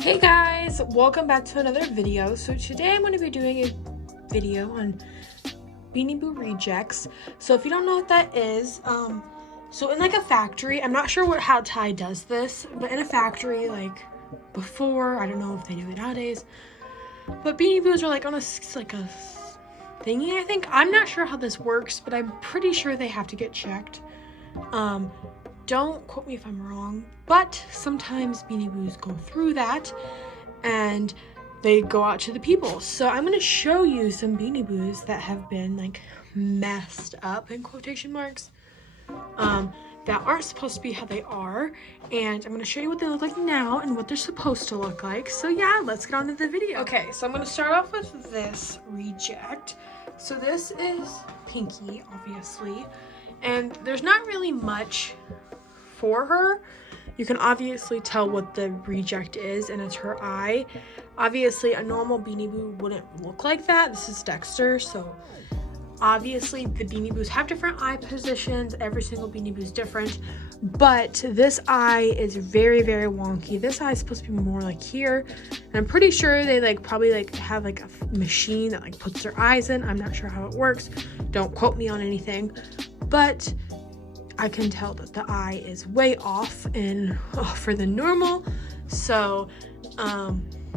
Hey guys, welcome back to another video. So today I'm going to be doing a video on Beanie Boo Rejects. So if you don't know what that is, so in like a factory, I'm not sure how Ty does this, but in a factory like before, I don't know if they do it nowadays, but Beanie Boos are like on a thingy, I think. I'm not sure how this works, but I'm pretty sure they have to get checked. Don't quote me if I'm wrong, but sometimes Beanie Boos go through that and they go out to the people. So I'm going to show you some Beanie Boos that have been like messed up in quotation marks, that aren't supposed to be how they are. And I'm going to show you what they look like now and what they're supposed to look like. So yeah, let's get on to the video. Okay, so I'm going to start off with this reject. So this is Pinky, obviously, and there's not really much for her. You can obviously tell what the reject is, and it's her eye. Obviously a normal Beanie Boo wouldn't look like that. This is Dexter, so obviously the Beanie Boos have different eye positions. Every single Beanie Boo is different, but this eye is very, very wonky. This eye is supposed to be more like here, and I'm pretty sure they probably have like a machine that puts their eyes in. I'm not sure how it works, don't quote me on anything, but I can tell that the eye is way off and for the normal. So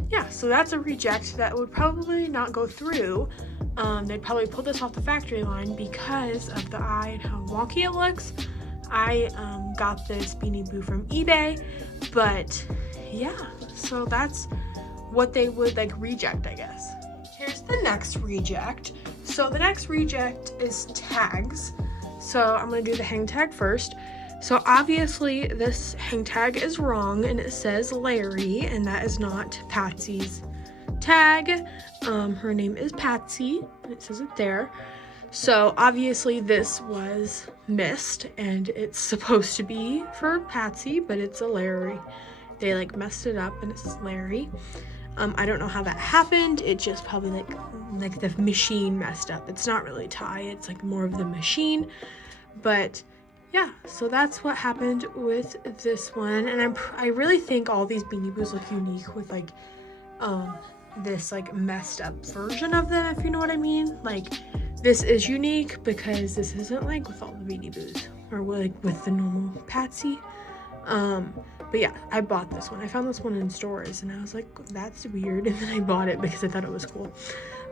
yeah, so that's a reject that would probably not go through. They'd probably pull this off the factory line because of the eye and how wonky it looks. I got this Beanie Boo from eBay, but yeah, so that's what they would reject, I guess. Here's the next reject. So the next reject is tags. So I'm going to do the hang tag first. So obviously this hang tag is wrong and it says Larry, and that is not Patsy's tag. Her name is Patsy, and it says it there. So obviously this was missed and it's supposed to be for Patsy, but it's a Larry. They messed it up and it's Larry. I don't know how that happened. It just probably like the machine messed up. It's not really Ty, it's more of the machine. But yeah, so that's what happened with this one. And I really think all these Beanie Boos look unique with this messed up version of them, if you know what I mean. This is unique because this isn't with all the Beanie Boos or with the normal Patsy. But yeah, I bought this one. I found this one in stores and I was like, that's weird, and then I bought it because I thought it was cool.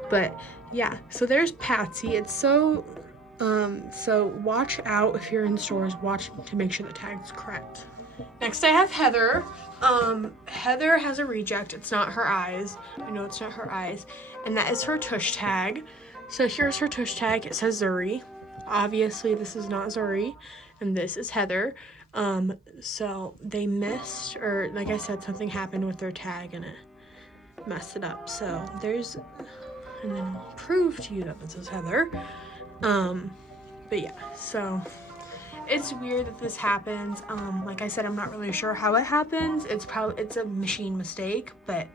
But yeah, so there's Patsy. It's so watch out if you're in stores, watch to make sure the tag's correct. Next I have Heather. Heather has a reject. It's not her eyes. I know it's not her eyes, and that is her tush tag. So here's her tush tag. It says Zuri. Obviously this is not Zuri, and this is Heather. So they missed, or like I said, something happened with their tag and it messed it up. So there's, and then I'll prove to you that this is Heather. But yeah, so it's weird that this happens. Like I said, I'm not really sure how it happens. It's a machine mistake, but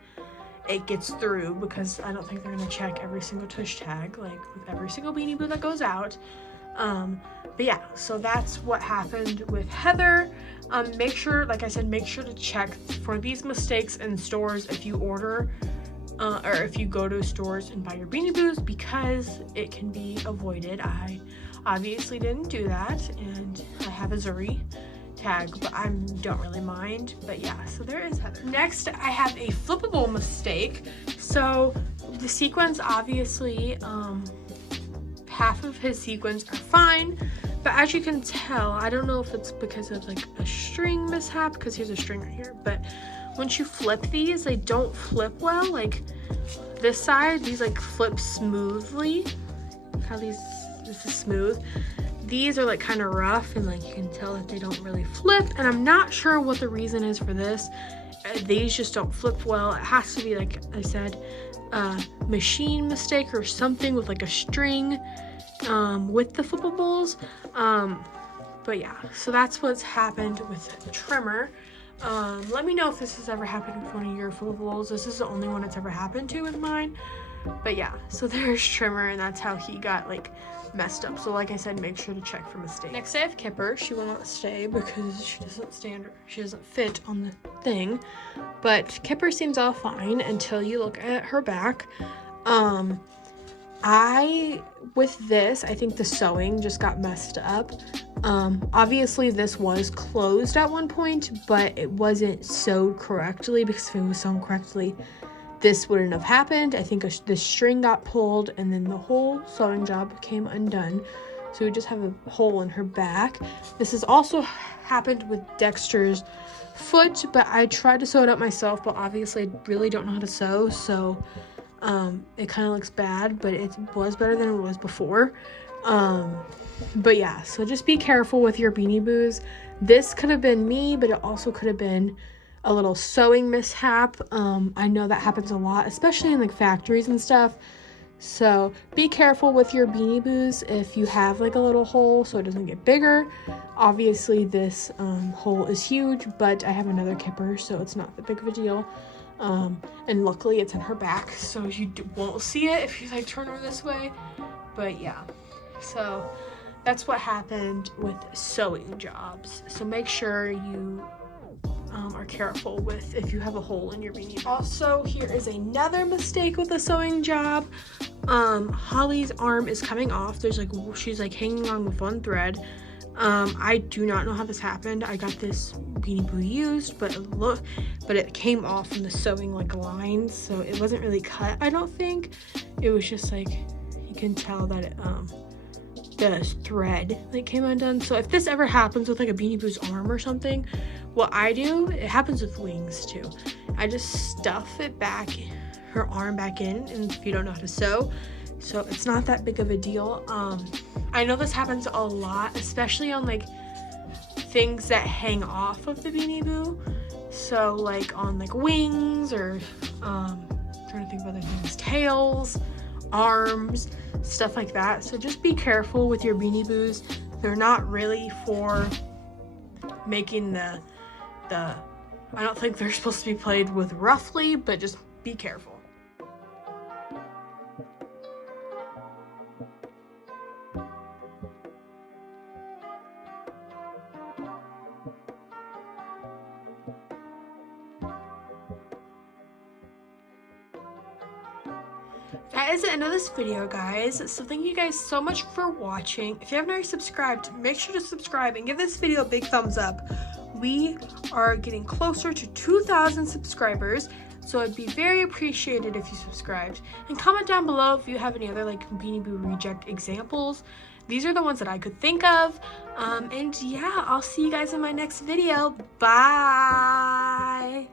it gets through because I don't think they're gonna check every single tush tag with every single Beanie Boo that goes out. But yeah, so that's what happened with Heather. Make sure, like I said, make sure to check for these mistakes in stores if you order, or if you go to stores and buy your Beanie Boos, because it can be avoided. I obviously didn't do that, and I have a Zuri tag, but I don't really mind. But yeah, so there is Heather. Next, I have a flippable mistake. So the sequins, obviously, half of his sequins are fine, but as you can tell, I don't know if it's because of a string mishap, because here's a string right here, but once you flip these, they don't flip well. This side, these flip smoothly. How this is smooth. These are kind of rough, and you can tell that they don't really flip, and I'm not sure what the reason is for this. These just don't flip well. It has to be, like I said, a machine mistake or something with a string with the flippables. But yeah, so that's what's happened with the trimmer. Let me know if this has ever happened with one of your flippables. This is the only one it's ever happened to with mine. But yeah, so there's Trimmer, and that's how he got like messed up. So like I said, make sure to check for mistakes. Next I have Kipper. She will not stay because she doesn't fit on the thing. But Kipper seems all fine until you look at her back. With this, I think the sewing just got messed up. Obviously this was closed at one point, but it wasn't sewed correctly, because if it was sewn correctly, this wouldn't have happened. I think the string got pulled, and then the whole sewing job came undone. So we just have a hole in her back. This has also happened with Dexter's foot, but I tried to sew it up myself, but obviously I really don't know how to sew, so it kind of looks bad, but it was better than it was before. But yeah, so just be careful with your Beanie Boos. This could have been me, but it also could have been a little sewing mishap. I know that happens a lot, especially in like factories and stuff. So be careful with your Beanie Boos if you have like a little hole so it doesn't get bigger. Obviously this hole is huge, but I have another Kipper, so it's not that big of a deal. And luckily it's in her back, so you won't see it if you like turn her this way. But yeah, so that's what happened with sewing jobs. So make sure you are careful with if you have a hole in your beanie. Also, here is another mistake with a sewing job. Holly's arm is coming off. She's like hanging on with one thread. I do not know how this happened. I got this Beanie Boo used, but it came off from the sewing like lines, so it wasn't really cut. I don't think it was just like you can tell that the thread like came undone. So if this ever happens with like a Beanie Boo's arm or something, what I do, it happens with wings too. I just stuff it back, her arm back in, and if you don't know how to sew, so it's not that big of a deal. I know this happens a lot, especially on like things that hang off of the Beanie Boo. So like on like wings, or trying to think of other things, tails, arms, stuff like that. So just be careful with your Beanie Boos. They're not really for making the I don't think they're supposed to be played with roughly, but just be careful. That is the end of this video, guys. So thank you guys so much for watching. If you haven't already subscribed, make sure to subscribe and give this video a big thumbs up. We are getting closer to 2,000 subscribers, so it'd be very appreciated if you subscribed. And comment down below if you have any other like Beanie Boo Reject examples. These are the ones that I could think of. And yeah, I'll see you guys in my next video. Bye!